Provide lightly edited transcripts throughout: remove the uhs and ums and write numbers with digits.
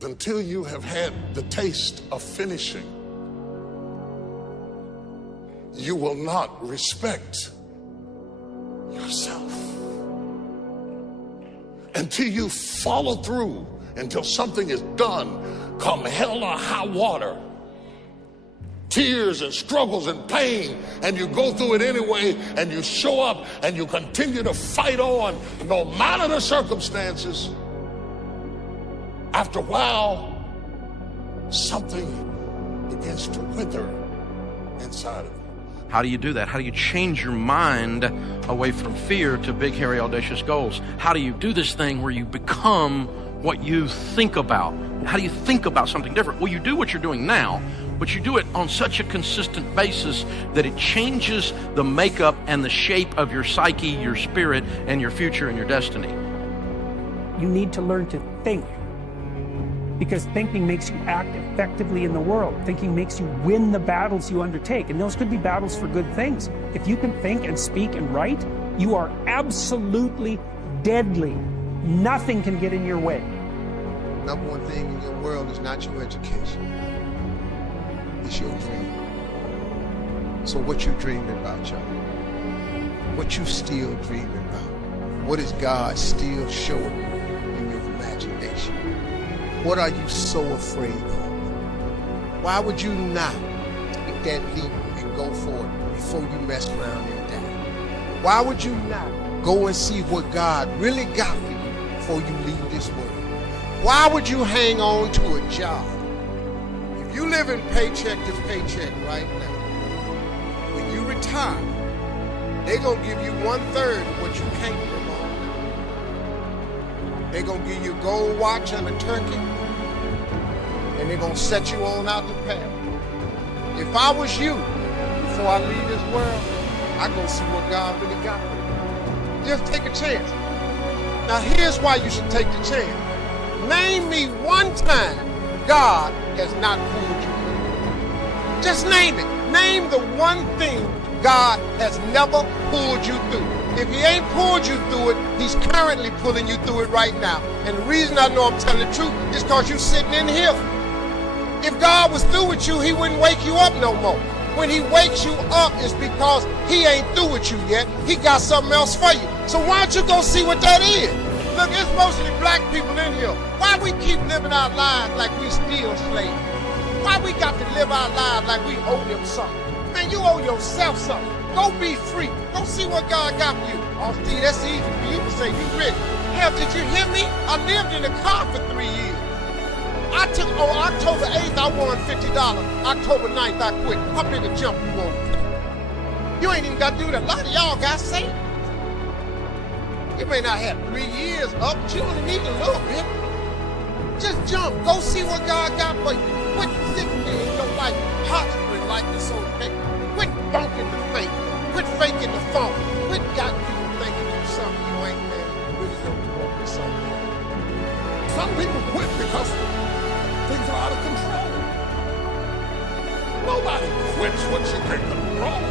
Until you have had the taste of finishing, you will not respect yourself. Until you follow through, until something is done, come hell or high water, tears and struggles and pain, and you go through it anyway, and you show up and you continue to fight on no matter the circumstances. After a while, something begins to wither inside of you. How do you do that? How do you change your mind away from fear to big, hairy, audacious goals? How do you do this thing where you become what you think about? How do you think about something different? Well, you do what you're doing now, but you do it on such a consistent basis that it changes the makeup and the shape of your psyche, your spirit, and your future and your destiny. You need to learn to think, because thinking makes you act effectively in the world. Thinking makes you win the battles you undertake, and those could be battles for good things. If you can think and speak and write, you are absolutely deadly. Nothing can get in your way. Number one thing in your world is not your education. It's your dream. So what you dreaming about, y'all? What you still dreaming about? What is God still showing you in your imagination? What are you so afraid of? Why would you not take that leap and go for it before you mess around and die? Why would you not go and see what God really got for you before you leave this world? Why would you hang on to a job? If you live in paycheck to paycheck right now, when you retire, they're going to give you 1/3 of what you can't live on. They're going to give you a gold watch and a turkey, and they're going to set you on out the path. If I was you, before I leave this world, I'd go see what God really got for you. Just take a chance. Now here's why you should take the chance. Name me one time God has not pulled you through. Just name it. Name the one thing God has never pulled you through. If he ain't pulled you through it, he's currently pulling you through it right now. And the reason I know I'm telling the truth is because you're sitting in here. If God was through with you, he wouldn't wake you up no more. When he wakes you up, it's because he ain't through with you yet. He got something else for you. So why don't you go see what that is? Look, it's mostly black people in here. Why we keep living our lives like we still slaves? Why we got to live our lives like we owe them something? Man, you owe yourself something. Go be free. Go see what God got for you. Oh, Steve, that's easy for you to say. You rich. Hell, did you hear me? I lived in a car for 3 years. I took, on October 8th, I won $50. October 9th, I quit. How big a jump you want? You ain't even got to do that. A lot of y'all got saved. You may not have 3 years up, but you only need a little bit. Just jump. Go see what God got for you. Quit sitting there in your life, posturing like it's okay. Quit funking the fake. Quit faking the funk. Quit got people thinking you're something you ain't, man. Really don't want to be something. Some people quit because things are out of control. Nobody quits what you can control.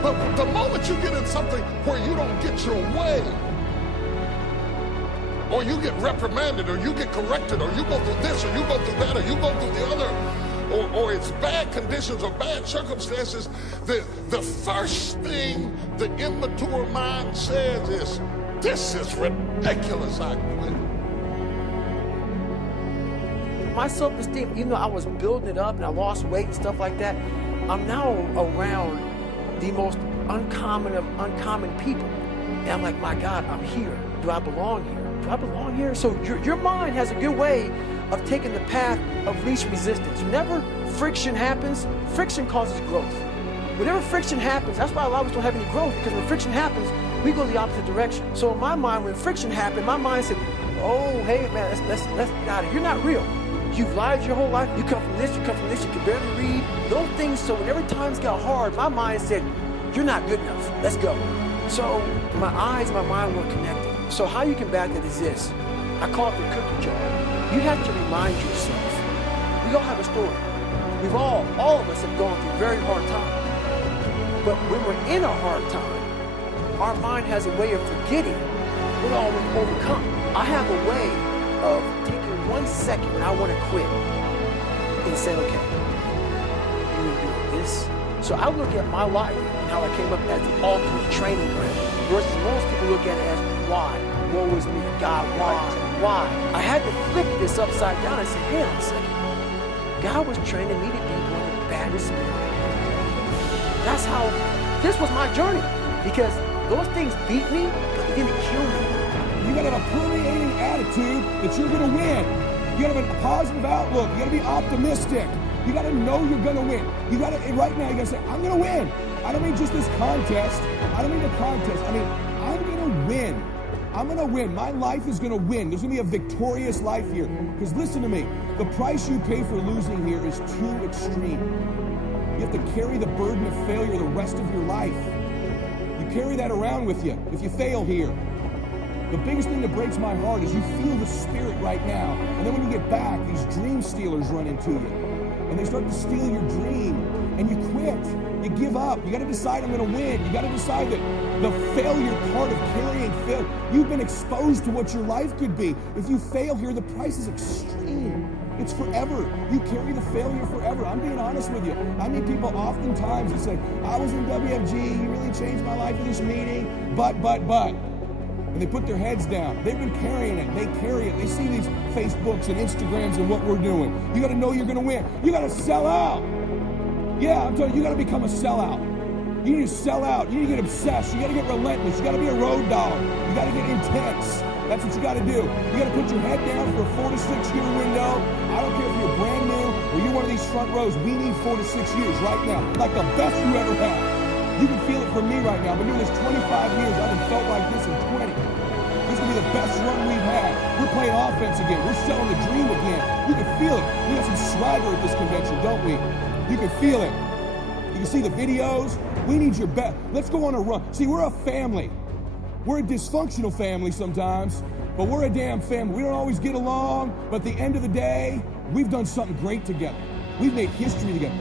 But the moment you get in something where you don't get your way, or you get reprimanded, or you get corrected, or you go through this, or you go through that, or you go through the other, or it's bad conditions or bad circumstances, the first thing the immature mind says is, this is ridiculous, I quit. My self-esteem, even though I was building it up and I lost weight and stuff like that, I'm now around the most uncommon of uncommon people. And I'm like, my God, I'm here. Do I belong here? Do I belong here? So your mind has a good way of taking the path of least resistance. Whenever friction happens, friction causes growth. Whenever friction happens, that's why a lot of us don't have any growth, because when friction happens, we go the opposite direction. So in my mind, when friction happened, my mind said, oh, hey, man, let's get out of here. You're not real. You've lied your whole life. You come from this, you come from this, you can barely read. Those things, so whenever times got hard, my mind said, you're not good enough. Let's go. So my eyes and my mind were connected. So how you combat that is this. I call it the cookie jar. You have to remind yourself. We all have a story. We've all of us have gone through very hard times. But when we're in a hard time, our mind has a way of forgetting what all we've overcome. I have a way of taking one second when I want to quit and say, okay, you're doing this. So I look at my life and how I came up as the ultimate training ground versus most people look at it as why? Woe is me, God, why? Why? I had to flip this upside down and say, hang on a second. God was training me to be one of the baddest men. That's how, this was my journey. Because those things beat me, but they didn't kill me. You gotta have a permeating attitude that you're gonna win. You gotta have a positive outlook. You gotta be optimistic. You gotta know you're gonna win. You gotta, right now, you gotta say, I'm gonna win. I don't mean just this contest. I don't mean the contest. I mean, I'm gonna win. I'm gonna win. My life is gonna win. There's gonna be a victorious life here. Because listen to me, the price you pay for losing here is too extreme. You have to carry the burden of failure the rest of your life. You carry that around with you if you fail here. The biggest thing that breaks my heart is you feel the spirit right now, and then when you get back, these dream stealers run into you, and they start to steal your dream, and you quit. You give up. You got to decide I'm going to win. You got to decide that the failure part of carrying failure, you've been exposed to what your life could be. If you fail here, the price is extreme. It's forever. You carry the failure forever. I'm being honest with you. I meet people oftentimes that say, I was in WFG, you really changed my life in this meeting, but. And they put their heads down. They've been carrying it. They carry it. They see these Facebooks and Instagrams and what we're doing. You got to know you're going to win. You got to sell out. Yeah, I'm telling you, you got to become a sellout. You need to sell out. You need to get obsessed. You got to get relentless. You got to be a road dog. You got to get intense. That's what you got to do. You got to put your head down for a 4 to 6 year window. I don't care if you're brand new or you're one of these front rows. We need 4 to 6 years right now, like the best you ever had. You can feel it from me right now. I've been doing this 25 years. I haven't felt like this in 20. This will be the best run we've had. We're playing offense again. We're selling the dream again. You can feel it. We got some swagger at this convention, don't we? You can feel it. You can see the videos. We need your best. Let's go on a run. See, we're a family. We're a dysfunctional family sometimes, but we're a damn family. We don't always get along, but at the end of the day, we've done something great together. We've made history together.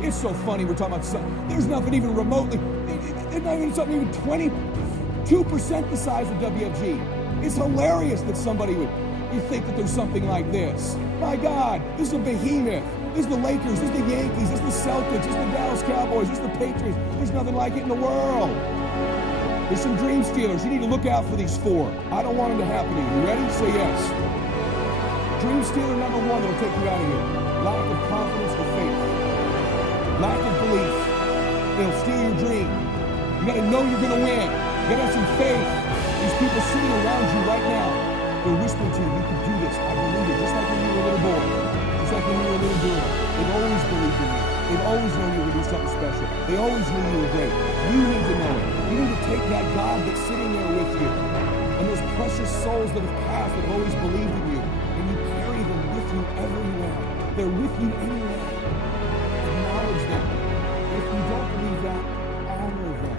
It's so funny we're talking about something. There's nothing even remotely, there's not even something even 22% the size of WFG. It's hilarious that somebody would think that there's something like this. My God, this is a behemoth. This is the Lakers, this is the Yankees, this is the Celtics, this is the Dallas Cowboys, this is the Patriots. There's nothing like it in the world. There's some dream stealers. You need to look out for these 4. I don't want them to happen to you. You ready? Say yes. Dream stealer number 1 that'll take you out of here. Lack of confidence or faith. Lack of belief. It'll steal your dream. You got to know you're going to win. You got to have some faith. These people sitting around you right now, they're whispering to you, you can do this. I believe it. Just like when you were a little boy. Just like when you were a little girl. They've always believed in you. They've always known you would do something special. They always knew you were great. You need to know it. You need to take that God that's sitting there with you and those precious souls that have passed that have always believed in you, and you carry them with you everywhere. They're with you anyway. Acknowledge them. If you don't believe that, honor them.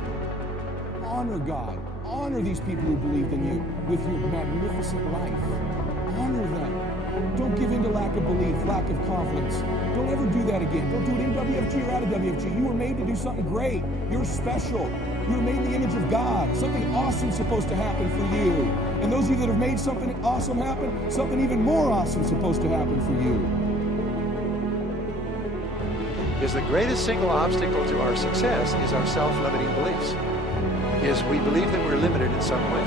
Honor God. Honor these people who believed in you with your magnificent life. Honor them. Don't give in to lack of belief, lack of confidence. Don't ever do that again. Don't do it in WFG or out of WFG. You were made to do something great. You're special. You were made in the image of God. Something awesome's supposed to happen for you. And those of you that have made something awesome happen, something even more awesome is supposed to happen for you. Is the greatest single obstacle to our success is our self-limiting beliefs. Is we believe that we're limited in some way.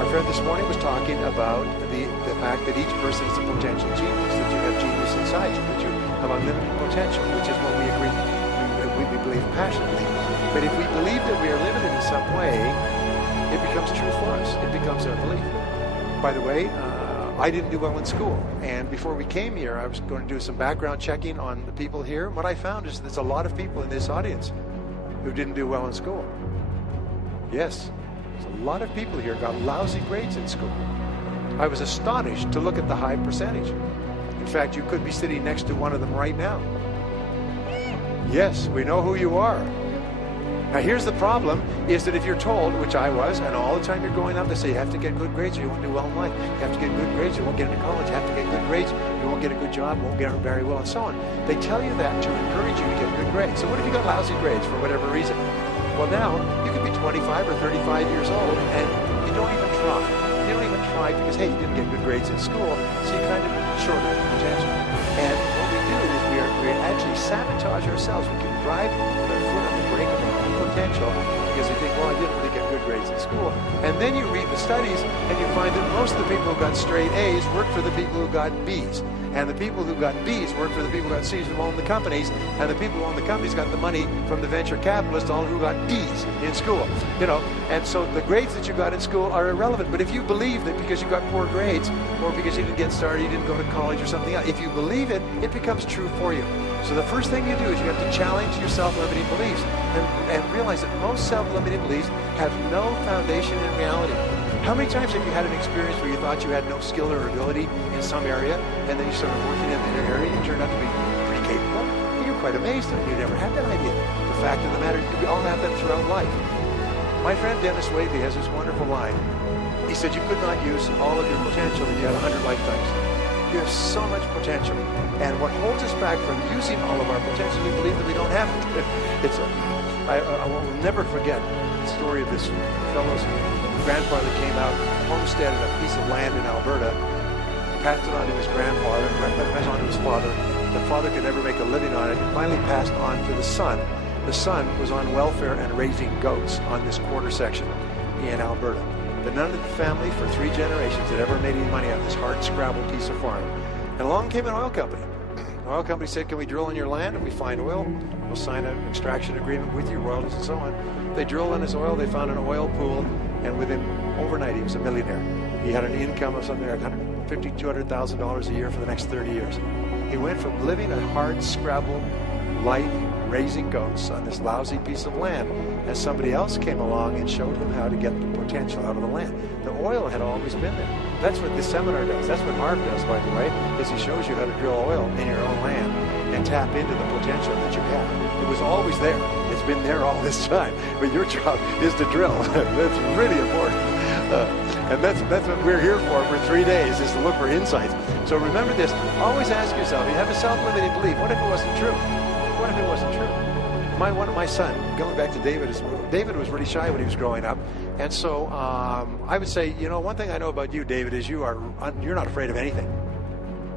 Our friend this morning was talking about the fact that each person is a potential genius, that you have genius inside you, that you have unlimited potential, which is what we agree, we believe passionately. But if we believe that we are limited in some way, it becomes true for us. It becomes our belief. By the way, I didn't do well in school, and before we came here, I was going to do some background checking on the people here. What I found is there's a lot of people in this audience who didn't do well in school. Yes, there's a lot of people here who got lousy grades in school. I was astonished to look at the high percentage. In fact, you could be sitting next to one of them right now. Yes, we know who you are. Now here's the problem, is that if you're told, which I was, and all the time you're growing up, they say you have to get good grades or you won't do well in life. You have to get good grades, you won't get into college. You have to get good grades, you won't get a good job, won't get very well, and so on. They tell you that to encourage you to get good grades. So what if you got lousy grades for whatever reason? Well, now you could be 25 or 35 years old and you don't even try. You don't even try. Why? Because, hey, you didn't get good grades in school, so you kind of shorted potential. And what we do is we actually sabotage ourselves. We can drive with our foot on the brake of our own potential because we think, well, I didn't really get good grades in school. And then you read the studies and you find that most of the people who got straight A's work for the people who got B's. And the people who got B's work for the people who got C's who own the companies, and the people who own the companies got the money from the venture capitalists, all who got D's in school. You know, and so the grades that you got in school are irrelevant. But if you believe that because you got poor grades, or because you didn't get started, you didn't go to college or something else, if you believe it, it becomes true for you. So the first thing you do is you have to challenge your self-limiting beliefs and realize that most self-limiting beliefs have no foundation in reality. How many times have you had an experience where you thought you had no skill or ability in some area, and then you started working in an area and you turned out to be pretty capable? And you're quite amazed that you never had that idea. The fact of the matter is we all have that throughout life. My friend Dennis Whaley has this wonderful line. He said you could not use all of your potential if you had 100 lifetimes. You have so much potential. And what holds us back from using all of our potential, we believe that we don't have it. I will never forget the story of this fellow's grandfather came out, homesteaded a piece of land in Alberta, passed it on to his grandfather, passed it on to his father. The father could never make a living on it. It finally passed on to the son. The son was on welfare and raising goats on this quarter section in Alberta. But none of the family for 3 generations had ever made any money on this hard scrabble piece of farm. And along came an oil company. The oil company said, can we drill on your land? And we find oil. We'll sign an extraction agreement with you, royalties and so on. They drilled on his oil. They found an oil pool. And within overnight, he was a millionaire. He had an income of something like $150,000, $200,000 a year for the next 30 years. He went from living a hard scrabble life, raising goats on this lousy piece of land, as somebody else came along and showed him how to get the potential out of the land. The oil had always been there. That's what this seminar does. That's what Marv does, by the way, is he shows you how to drill oil in your own land and tap into the potential that you have. It was always there. It's been there all this time. But your job is to drill. That's really important. And that's what we're here for 3 days, is to look for insights. So remember this. Always ask yourself, you have a self-limiting belief. What if it wasn't true? What if it wasn't true? My son, going back to David was really shy when he was growing up. And so I would say, you know, one thing I know about you, David, is you're not afraid of anything.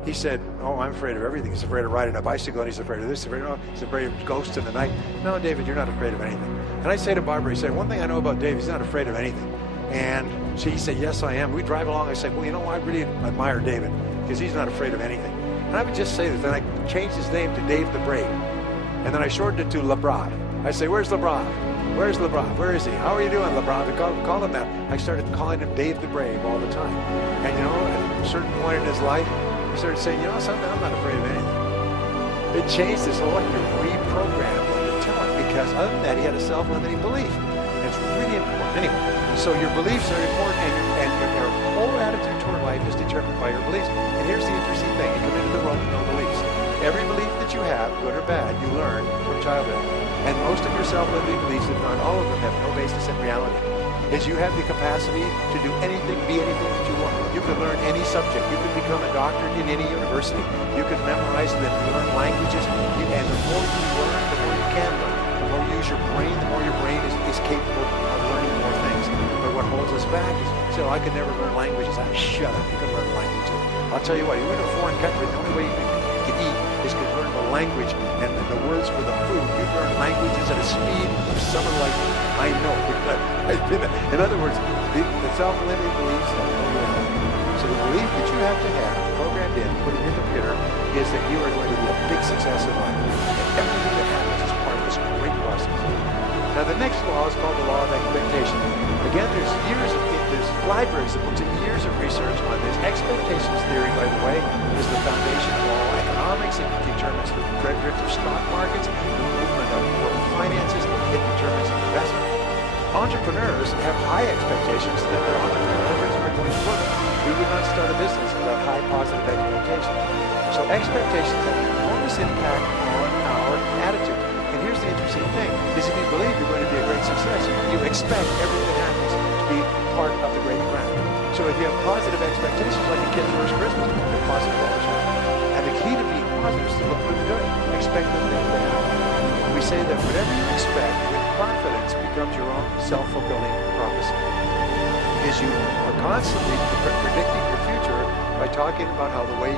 He said, oh, I'm afraid of everything. He's afraid of riding a bicycle, and he's afraid of this, he's afraid of ghosts in the night. No, David, you're not afraid of anything. And I say to Barbara, he said, one thing I know about David, he's not afraid of anything. And she said, yes, I am. We drive along, I said, well, you know, I really admire David, because he's not afraid of anything. And I would just say this, then I changed his name to Dave the Brave. And then I shortened it to LeBron. I say, where's LeBron? Where's LeBron? Where is he? How are you doing, LeBron? I call him that. I started calling him Dave the Brave all the time. And, you know, at a certain point in his life, he started saying, you know something, I'm not afraid of anything. It changed his whole life. It reprogrammed him to tell him, because other than that, he had a self-limiting belief. And it's really important. Anyway, so your beliefs are important, and your whole attitude toward life is determined by your beliefs. And here's the interesting thing. You come into the world with no beliefs. Every belief that you have, good or bad, you learn from childhood. And most of your self-limiting beliefs, if not all of them, have no basis in reality. Is you have the capacity to do anything, be anything that you want. You can learn any subject. You can become a doctor in any university. You can memorize and learn languages. And the more you learn, the more you can learn. The more you use your brain, the more your brain is capable of learning more things. But what holds us back is, so I could never learn languages. Shut up, you can learn languages. I'll tell you what, you go to a foreign country, the only way you can eat is to learn the language and the words for the food. You learn languages at a speed of someone like I know. In other words, the self-limiting beliefs have no reality. So the belief that you have to have programmed in, put in your computer, is that you are going to be a big success in life. And everything that happens is part of this great process. Now the next law is called the law of expectation. Again, there's libraries that put in years of research on this. Expectations theory, by the way, is the foundation of all economics. It determines the drift of stock markets, the movement of world finances. It determines investment. Entrepreneurs have high expectations that their entrepreneurs are going to work. We would not start a business without high positive expectations. So expectations have an enormous impact on our attitude. And here's the interesting thing, is if you believe you're going to be a great success, you expect everything that happens to be part of the great plan. So if you have positive expectations, like a kid's first Christmas, they're positive all the time. And the key to being positive is to look really good. Expect good things to happen. We say that whatever you expect with confidence becomes your own self-fulfilling prophecy. Because you are constantly predicting your future by talking about how the way